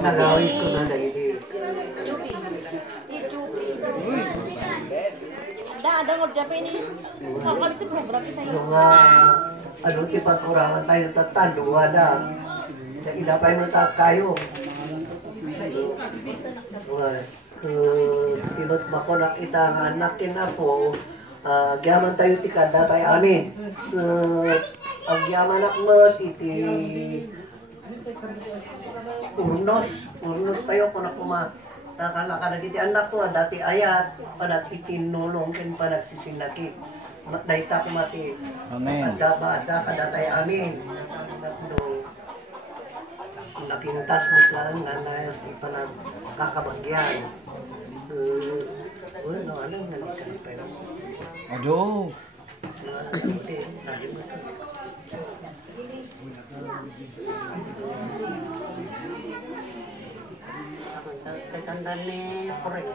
Nagawin ko na dahili. Jupi. Jupi. Ada ngerjain ini. Kakak itu program kita Yung ano, tipagkurangan tayo tatandua na. Inapay mo kayo. Tinot mako nakita nga nakin na po. Gyaman tayo tikada tayo amin. Ang gyaman ako iti urnos tayo kung ako nakalaka na kiti anak ko dati ayat panat itinulong ken panat sisinaki daita ko mati. Amen. Ada kadatay amin. Nakintas mo lang nga na panag kakabagyan. Ano nalikan pa yun? Aduh. Tanda ni Korek.